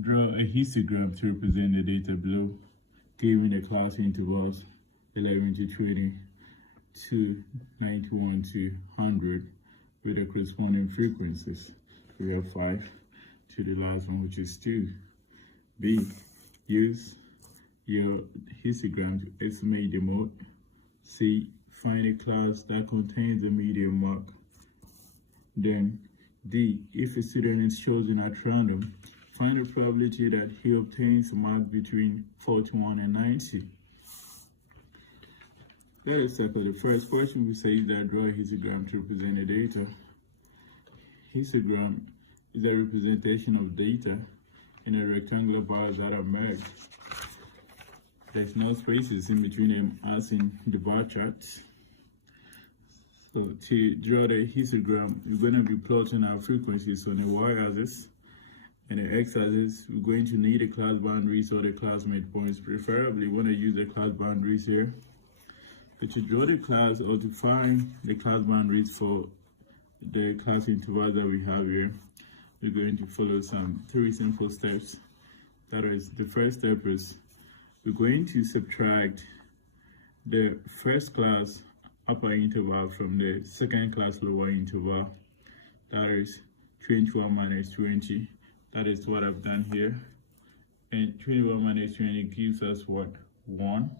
Draw a histogram to represent the data below, given the class intervals 11 to 20 to 91 to 100 with the corresponding frequencies. We have 5 to the last one, which is 2. B. Use your histogram to estimate the mode. C. Find a class that contains the median mark. Then D. If a student is chosen at random, find the probability that he obtains a mark between 41 and 90. Let us tackle the first question. We say that draw a histogram to represent the data. Histogram is a representation of data in a rectangular bars that are merged. There's no spaces in between them as in the bar charts. So to draw the histogram, we're going to be plotting our frequencies on the y-axis and the x-axis. We're going to need the class boundaries or the class midpoints. Preferably, we want to use the class boundaries here. But to draw the class or to find the class boundaries for the class intervals that we have here, we're going to follow some 3 simple steps. That is, the first step is we're going to subtract the first class upper interval from the second class lower interval. That is 21 minus 20. That is what I've done here. And 21 minus 20 gives us what? 1.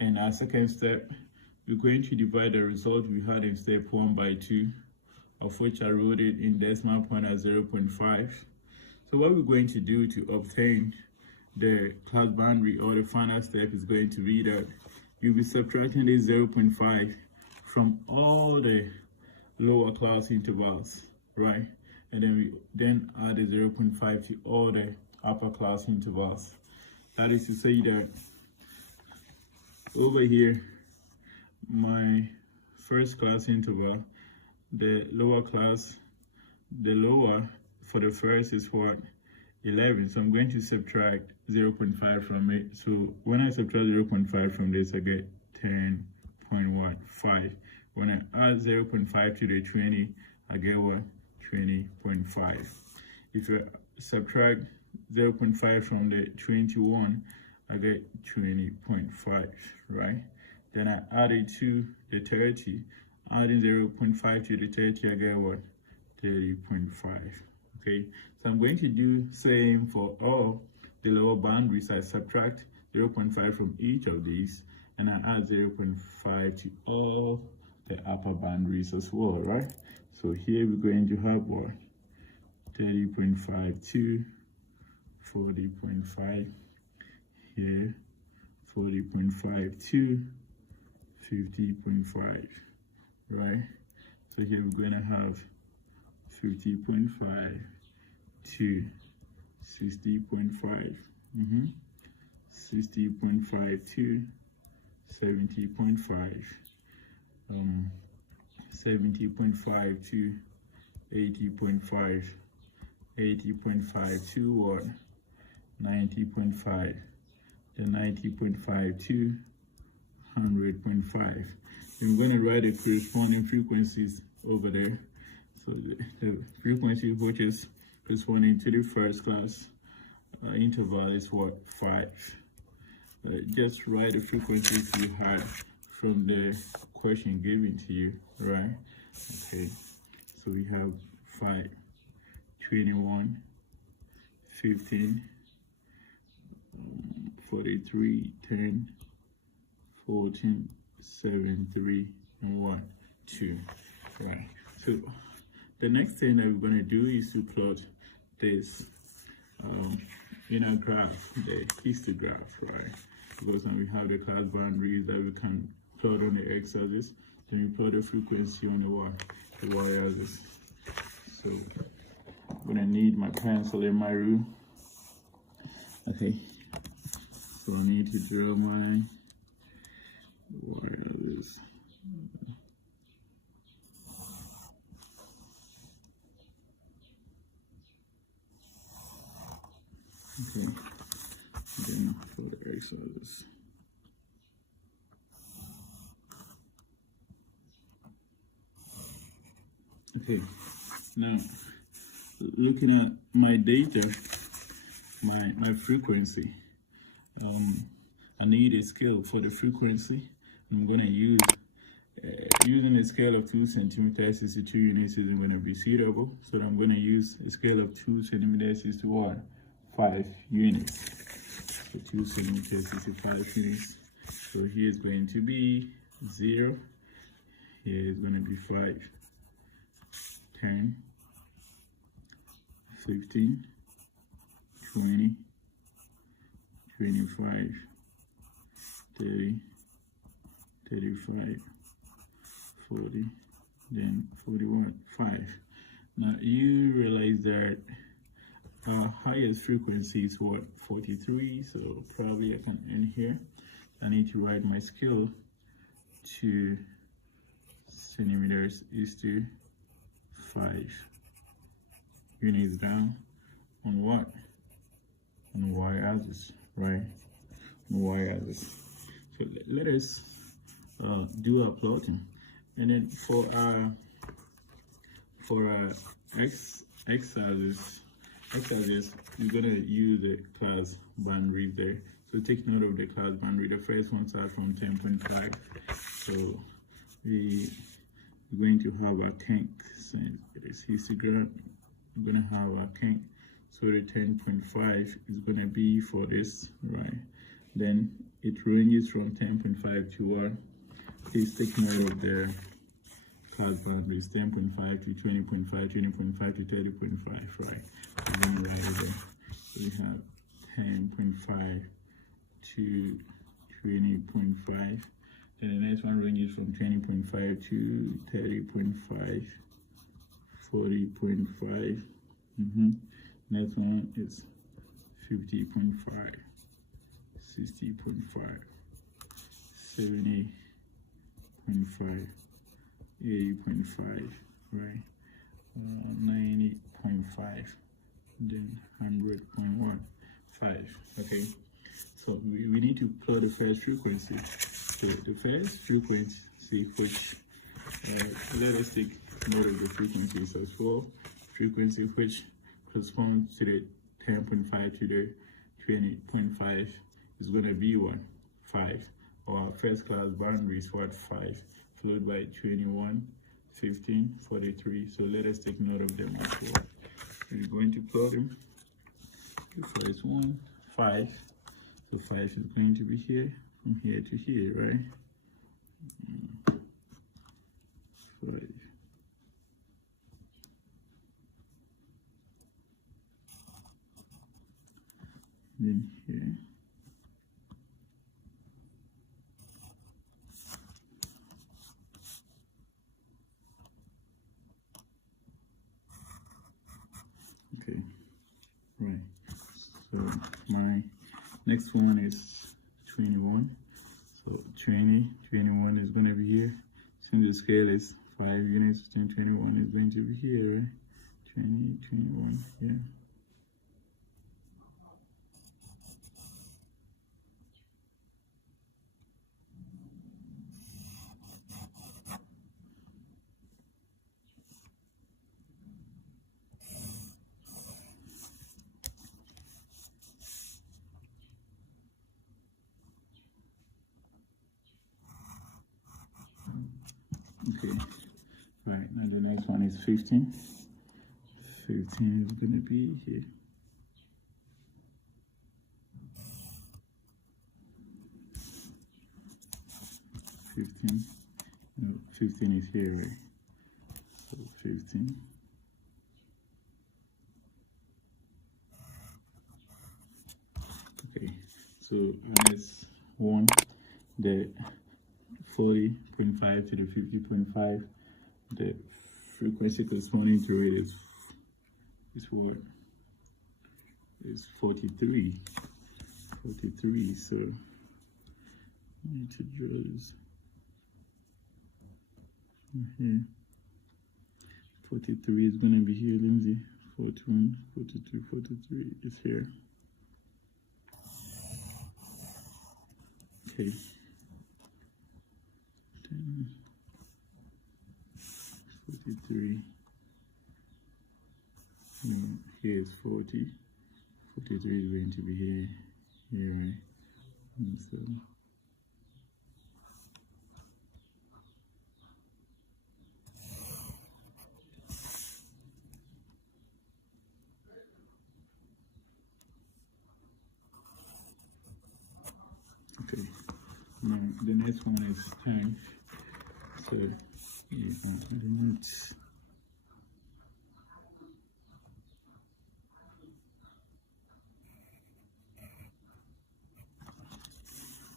And our second step, we're going to divide the result we had in step 1 by 2, of which I wrote it in decimal point as 0.5. So what we're going to do to obtain the class boundary or the final step is going to be that you'll be subtracting this 0.5 from all the lower class intervals, right? And then we then add the 0.5 to all the upper class intervals. That is to say that over here, my first class interval, the lower for the first is what? 11. So I'm going to subtract 0.5 from it. So when I subtract 0.5 from this, I get 10.5. When I add 0.5 to the 20, I get what? 20.5. If I subtract 0.5 from the 21, I get 20.5, right? Then I add it to the 30. Adding 0.5 to the 30, I get what? 30.5. Okay, so I'm going to do same for all the lower boundaries. I subtract 0.5 from each of these, and I add 0.5 to all the upper boundaries as well, right? So here we're going to have what? 30.5 to 40.5. Here, 40.5 to 50.5, right? So here we're going to have 50.5 to 60.5, 60.5 to 70.5, 70.5 to 80.5, 80.5 to what? 90.5, the 90.5 to 100.5. I'm going to write the corresponding frequencies over there. So the frequency which is corresponding to the first class interval is what? 5. Just write the frequencies you had from the question given to you, right? Okay, so we have 5, 21, 15, 43, 10, 14, 7, 3, and 1, 2, right? So the next thing that we're going to do is to plot this in our graph, the histogram, right? Because when we have the class boundaries that we can plot on the x-axis, then we plot the frequency on the y-axis. So I'm going to need my pencil and my rule. Okay, so I need to draw my y-axis. Okay, then for the x-axis. Okay, now looking at my data, my frequency. I need a scale for the frequency. I'm going to use, using a scale of 2 centimeters, 62 units isn't going to be suitable. So I'm going to use a scale of 2 centimeters is to what? 5 units. So 2 centimeters is to 5 units. So here is going to be 0. Here is going to be 5, 10, 15, 20, 25, 30, 35, 40, then 41, 5. Now you realize that our highest frequency is what? 43. So probably I can end here. I need to write my scale to centimeters is to 5 units down on what? On the y-axis, right? On the y-axis. So let us do our plotting, and then for x-axis, you're gonna use the class boundary there. So take note of the class boundary. The first one starts from 10.5. So we're going to have our tank. So it is histogram. We're gonna have our tank. So the 10.5 is gonna be for this, right? Then it ranges from 10.5 to what? Please take note of the class boundaries: 10.5 to 20.5, 20.5 to 30.5, right? And then right there, so we have 10.5 to 20.5. Then the next one ranges from 20.5 to 30.5, 40.5. Next one is 50.5, 60.5, 70.5, 80.5, right? 90.5, then 100.15. Okay, so we need to plot the first frequency. So the first frequency, which let us take note of the frequencies as well. Frequency which corresponds to the 10.5 to the 20.5 is going to be what? 5. Our first class boundary is what? 5, followed by 21, 15, 43. So let us take note of them as well. We're going to plot them. The first one, 5. So 5 is going to be here, from here to here, right? 5. Then here. Okay, right. So my next one is 21. So 21 is going to be here. Since the scale is 5 units, 21 is going to be here, right? 21, yeah. Okay, right, now the next one is 15. 15 is going to be here. 15, no, 15 is here, right? So 15. Okay, so next one, the 40.5 to the 50.5, the frequency corresponding to it is what? Is 43. 43, so I need to draw this here. 43 is going to be here, Lindsay. 41, 42, 43 is here. Okay. 43. Here is 40. 43 is going to be here, right? And so okay, now the next one is time. So you can put the notes.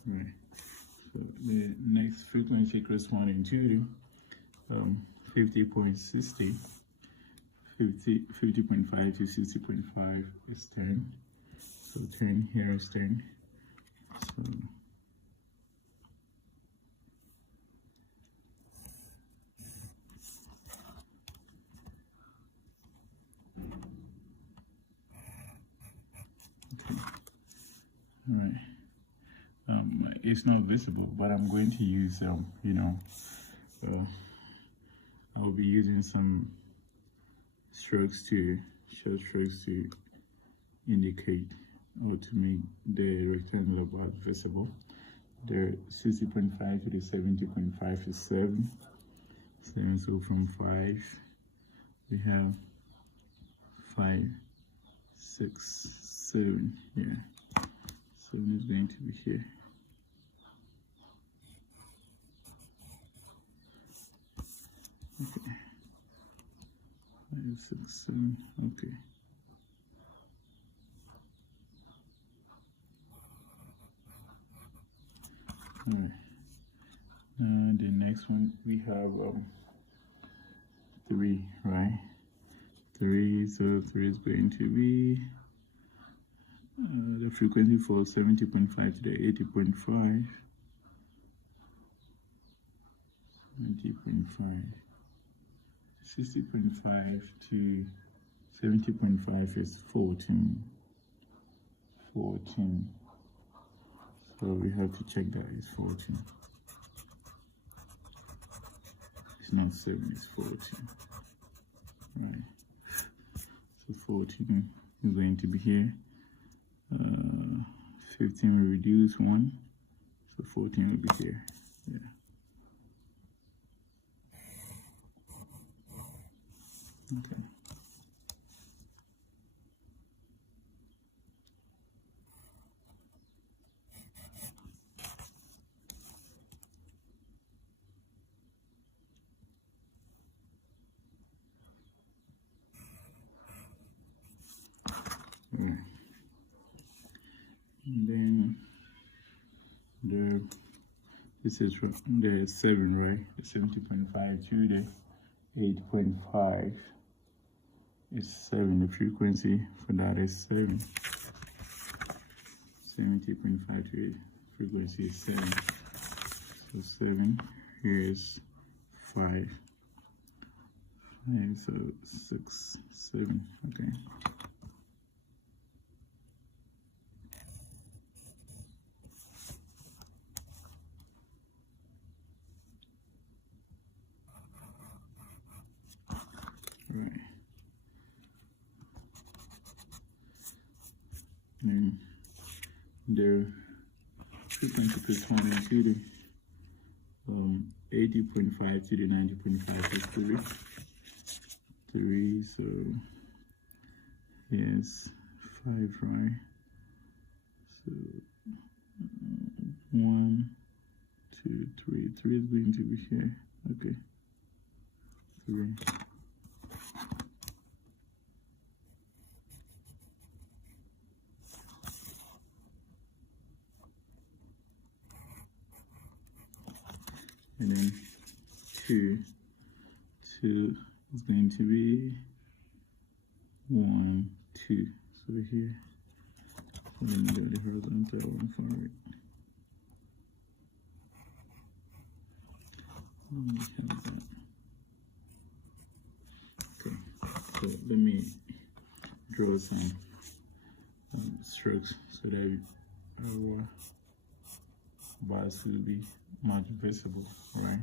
Right. So the next frequency corresponding to 50.60, 50.5 to 60.5 is 10. So 10 here is 10. So okay. All right. It's not visible, but I'm going to use I'll be using some strokes to short strokes to indicate or to make the rectangular bar visible. The 60.5 to the 70.5 is 7. So from 5 we have 5, 6, 7. Yeah, 7 is going to be here. Okay, 5, 6, 7. Okay. All right. The next one we have 3, right? 3. So 3 is going to be the frequency for 70.5 to the 80.5. 70.5. 60.5 to 70.5 is 14. 14. So we have to check that it's 14. It's not 7, it's 14. Right. So 14 is going to be here. 15 will reduce 1. So 14 will be here. Yeah. Okay. And then this is from the 7, right? The 70.5 to the 8.5 is 7. The frequency for that is 7. 70.5 to 8 frequency is 7. So 7 here is 5. And so 6, 7. Okay. Right. And the frequency corresponding to the 80.5 to the 90.5 is 3. 3, so yes, 5, right? So 1, 2, 3. 3 is going to be here. Okay. 3. And then 2 is going to be 1, 2. So here, and then you got the horizontal one for it. Okay, so let me draw some strokes so that our bars will be much visible, right?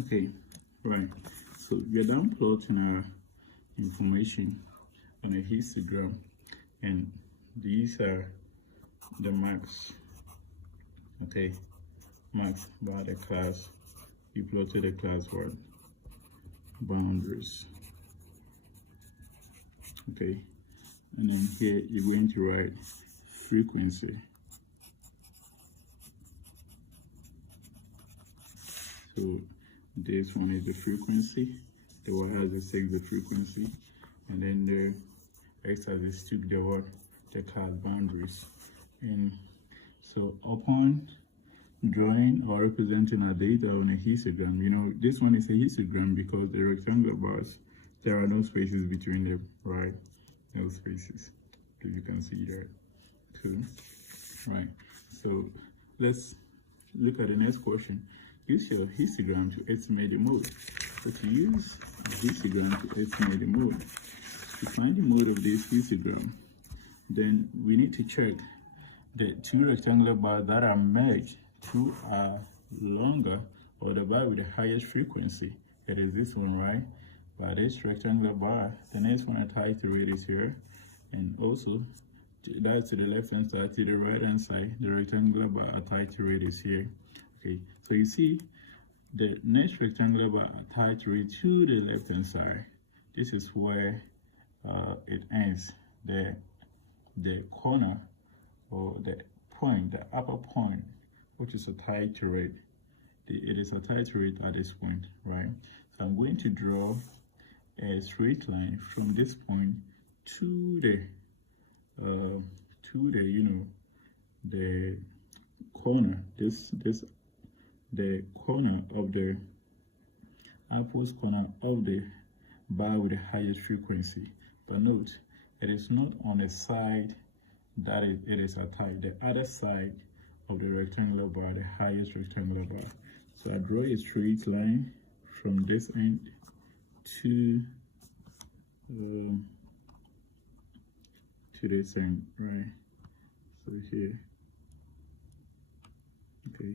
Okay, right. So we're done plotting our information on a histogram, and these are the marks. Okay, marks by the class. You plotted the class what? Boundaries. Okay, and then here you're going to write frequency. So this one is the frequency, the y-axis takes the frequency, and then the x-axis took the what? The class boundaries. And so upon drawing or representing our data on a histogram, you know, this one is a histogram because the rectangular bars, there are no spaces between them, right? No spaces, as you can see there. Cool. Right. So let's look at the next question. Use your histogram to estimate the mode. So to use a histogram to estimate the mode, to find the mode of this histogram, then we need to check the two rectangular bars that are merged to a longer, or the bar with the highest frequency. It is this one, right? By this rectangular bar, the next one attached to it is here, and also that's to the left hand side. To the right hand side, the rectangular bar attached to it is here. Okay, so you see the next rectangular bar attached to it to the left hand side. This is where it ends. The corner, or the point, the upper point, which is attached to it. It is attached to it at this point, right? So I'm going to draw a straight line from this point to the you know, the corner, the corner of the outpost corner of the bar with the highest frequency. But note, it is not on the side that it is attached, the other side of the rectangular bar, the highest rectangular bar. So I draw a straight line from this end to this end, right? So here, okay,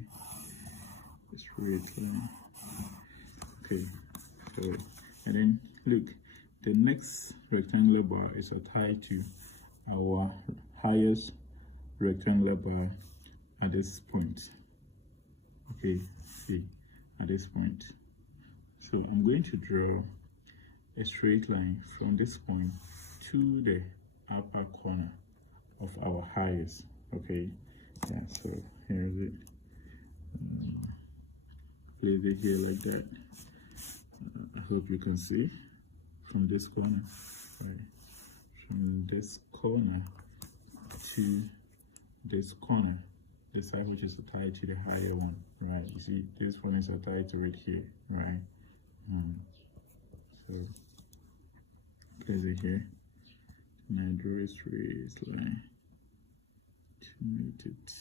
a straight line. Okay, so, and then look, the next rectangular bar is attached to our highest rectangular bar at this point. Okay, see, at this point. So I'm going to draw a straight line from this point to the upper corner of our highest. Okay, yeah, so here is it. Place it here like that. I hope you can see from this corner, right? From this corner to this corner, the side which is attached to the higher one, right? You see, this one is attached to it here, right? So place it here, and I draw a straight line to meet it.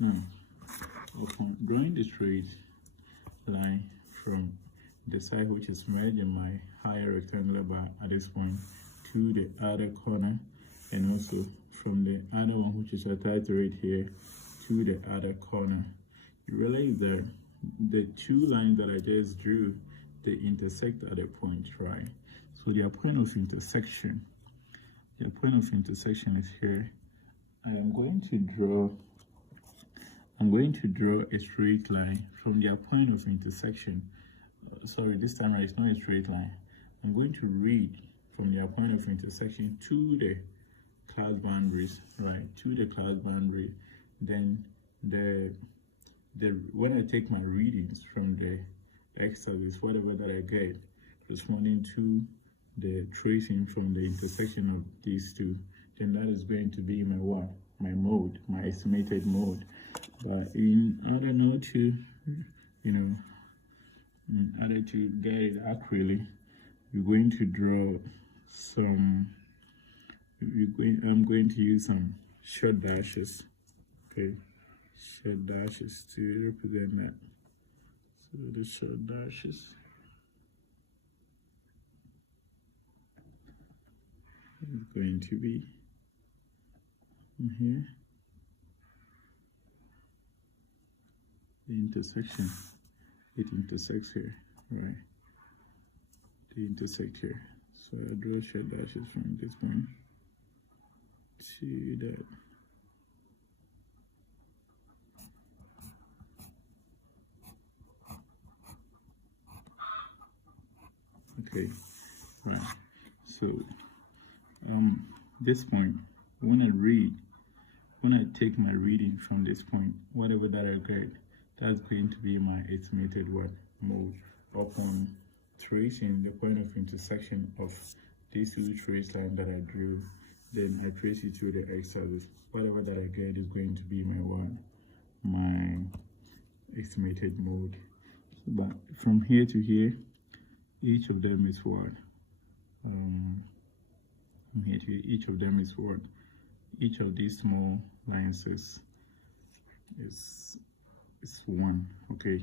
Now, upon drawing the straight line from the side which is merged in my higher rectangular bar at this point to the other corner, and also from the other one which is attached to it here to the other corner, you realize that the two lines that I just drew, they intersect at a point, right? So their point of intersection, is here. I am going to draw a straight line from their point of intersection. Sorry, this time it's not a straight line. I'm going to read from their point of intersection to the class boundaries, right? To the class boundary. Then when I take my readings from the x-axis, whatever that I get corresponding to the tracing from the intersection of these two, then that is going to be my what? My mode, my estimated mode. But in order not to, you know, in order to get it accurately, we're going to draw some, I'm going to use some short dashes, okay? Short dashes to represent that. So the short dashes is going to be in here. the intersection. It intersects here, right? They intersect here. So I draw straight dashes from this point to that. Okay, right. So this point, when I take my reading from this point, whatever that I get, that's going to be my estimated what mode upon tracing the point of intersection of these two trace lines that I drew. Then I trace it through the x-axis. Whatever that I get is going to be my what, my estimated mode. But from here to here, each of them is what? From here to here, each of them is what? Each of these small lines is 1, okay?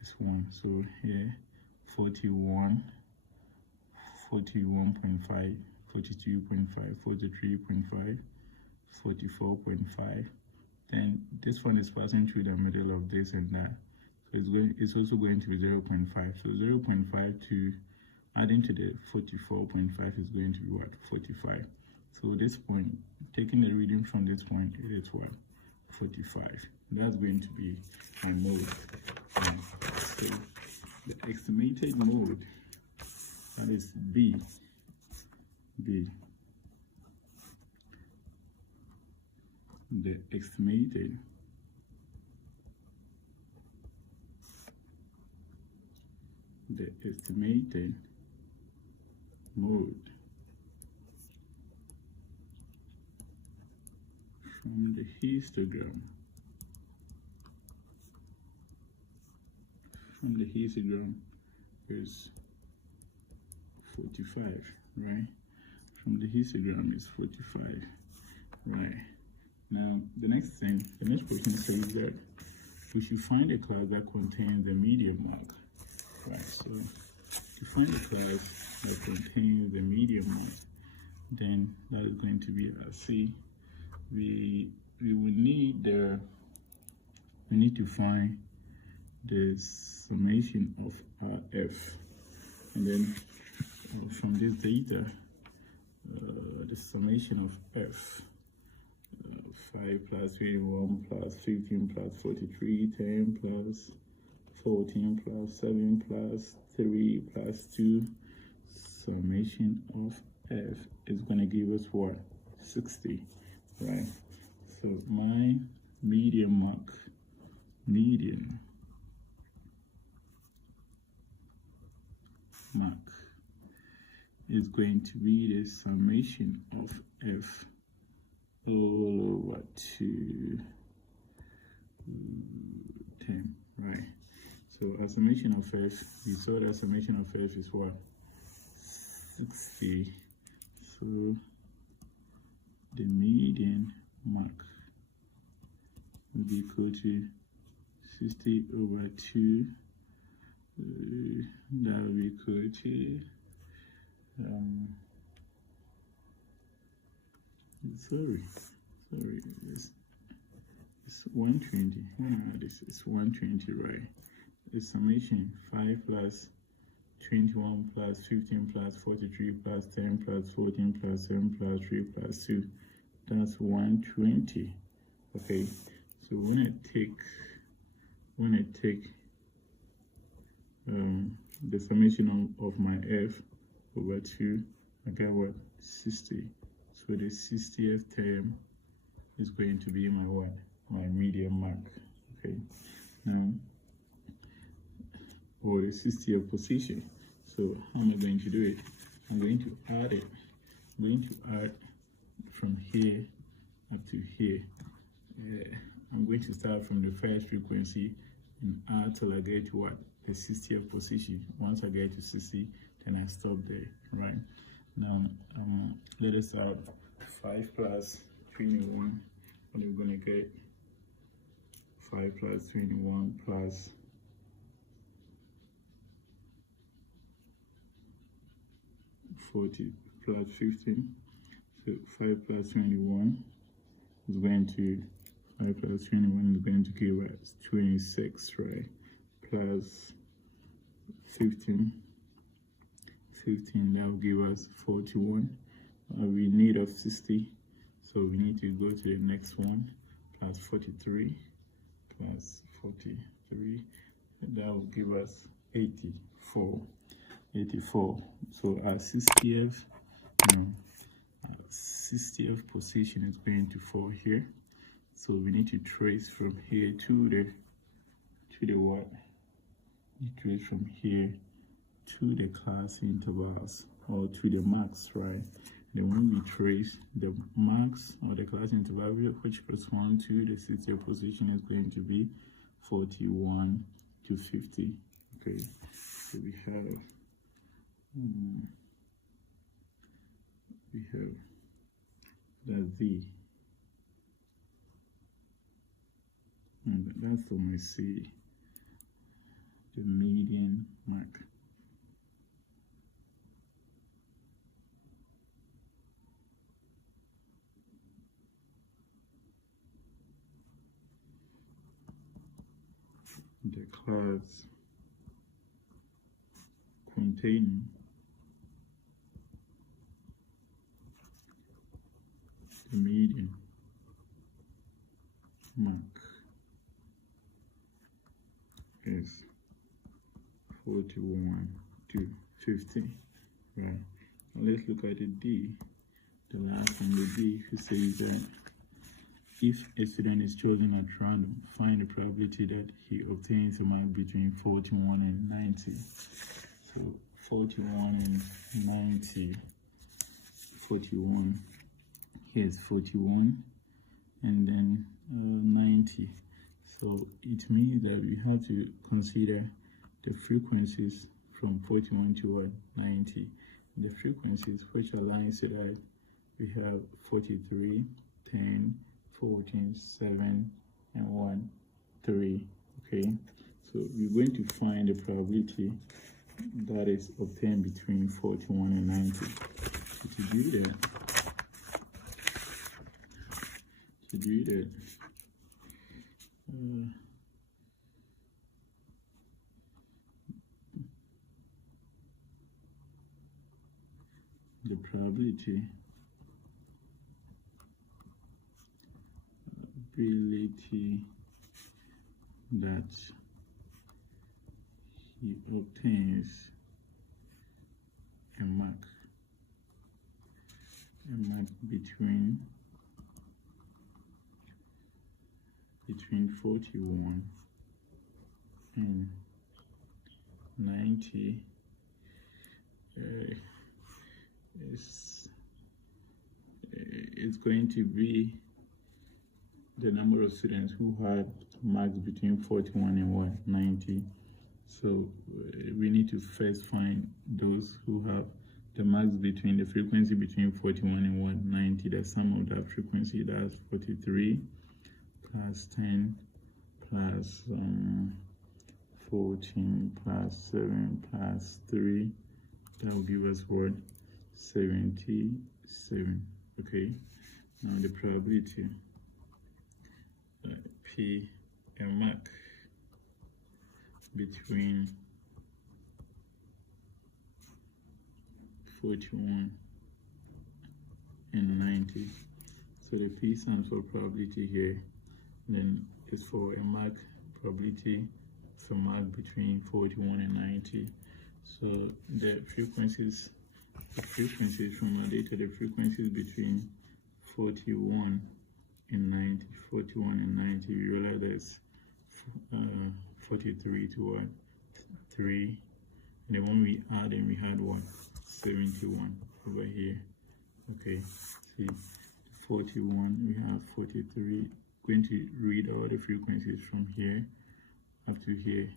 It's 1. So here, 41, 41.5, 42.5, 43.5, 44.5. Then this one is passing through the middle of this and that. So it's also going to be 0.5. So 0.5 to adding to the 44.5 is going to be what? 45. So this point, taking the reading from this point, it is what? 45. That's going to be my mode. So the estimated mode, that is B. The estimated mode from the histogram. From the histogram is 45, right? From the histogram is 45, right? Now the next question says that we should find a class that contains the median mark, right? So to find a class that contains the median mark, then that is going to be our C. We will need to find the summation of our F, and then from this data, the summation of F, 5 plus 21 plus 15 plus 43, 10 plus 14 plus 7 plus 3 plus 2, summation of F is going to give us what? 60, right? So my median mark is going to be the summation of F all over to 10, right? So our summation of F, we saw that summation of F is what? 60. So the median mark will be equal to 60 over 2. That will be equal to it's 120. This is 120, right? The summation 5 plus 21 plus 15 plus 43 plus 10 plus 14 plus 7 plus 3 plus 2. That's 120. Okay, so when I take the summation of my F over 2, I get what? 60. So the 60th term is going to be my what? My median mark. Okay, now, or the 60th position. So how am I going to do it? I'm going to add it. I'm going to add from here up to here. I'm going to start from the first frequency and add till I get to what? The 60th position. Once I get to 60, then I stop there, right? Now, let us add 5 plus 21. What are we going to get? 5 plus 21 plus 40 plus 15. So 5 plus 21 is going to 5 plus 21 is going to give us 26, right? Plus 15. 15, that will give us 41. We need of 60, so we need to go to the next one. Plus 43, plus 43, that will give us 84. 84. So our 60th, our 60th position is going to fall here. So we need to trace from here to the what? You trace from here to the class intervals, or to the marks, right? Then when we trace the marks or the class interval which correspond to the 60th position is going to be 41 to 50. Okay, so we have the Z, and that's when we see the median mark. The class containing the median mark is 41 to 50, right? Now let's look at the D, the last one, the D, who says that if a student is chosen at random, find the probability that he obtains a mark between 41 and 90. So 41 and 90, 41, here's 41, and then 90. So it means that we have to consider the frequencies from 41 to 90. The frequencies which aligns to that, we have 43, 10, 14, 7, and 1, 3. Okay, so we're going to find the probability that is obtained between 41 and 90. So to do that, the probability that he obtains a mark between 41 and 90 is going to be the number of students who had marks between 41 and 90. So we need to first find those who have the marks between the frequency between 41 and 190. The sum of that frequency, that's 43 plus 10 plus 14 plus 7 plus 3. That will give us what? 77. Okay, now the probability P and mark between 41 and 90. So the P stands for probability here, then it's for a mark probability for mark between 41 and 90. So the frequencies from our data, the frequencies between 41 and 90, 41 and 90, we realize that's 43 to 3, and then when we add them, we had 71 over here. Okay, see, 41, we have 43. Going to read all the frequencies from here up to here,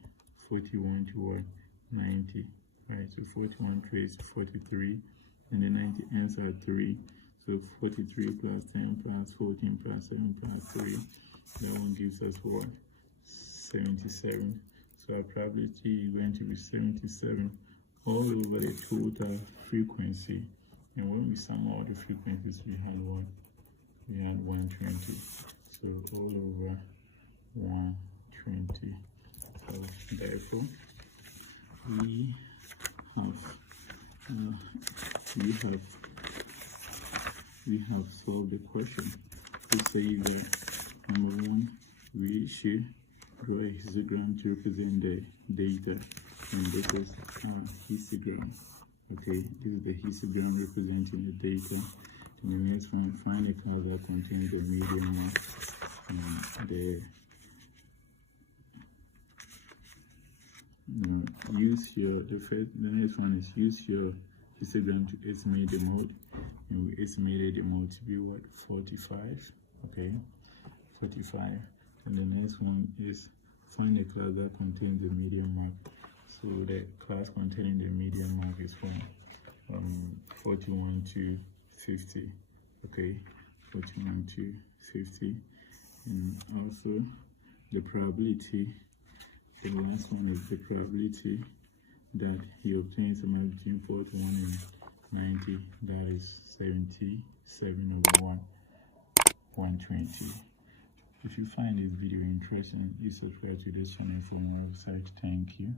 41 to 90, right? So 41 traced to 43, and then 90 ends at 3. So 43 plus 10 plus 14 plus 7 plus 3, that one gives us what? 77. So our probability is going to be 77 all over the total frequency. And when we sum all the frequencies, we had 120. So So all over 120. So therefore, we have solved the question to say that number one, we should draw a histogram to represent the data, and this is histogram. Okay, this is the histogram representing the data. And the next one, find a class that contains the median mark. The next one is use your histogram to estimate the mode, and we estimated the mode to be what, 45. Okay, 45. And the next one is find a class that contains the median mark. So the class containing the median mark is from 41 to 50. Okay, 41 to 50. And also the probability, the last one is the probability that he obtains a mark between 41 and 90, that is 77 over 120. If you find this video interesting, you subscribe to this channel for more research. Thank you.